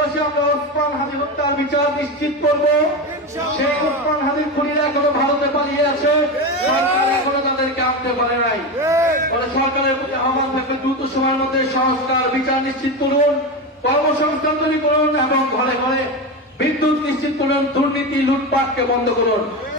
বসে আমরা ওসমান হাদী হত্যার বিচার নিশ্চিত করব। সেই ওসমান হাদীর খুনিরা এখনো ভারতে পালিয়ে আছে, সরকার এখনো তাদেরকে আনতে পারে নাই। ফলে সরকারের প্রতি আহ্বান থাকবে দ্রুত সময়ের মধ্যে সংস্কার বিচার নিশ্চিত করুন, কর্মসংস্থান তৈরি করুন এবং ঘরে ঘরে বিদ্যুৎ নিশ্চিত করুন, দুর্নীতি লুটপাটকে বন্ধ করুন।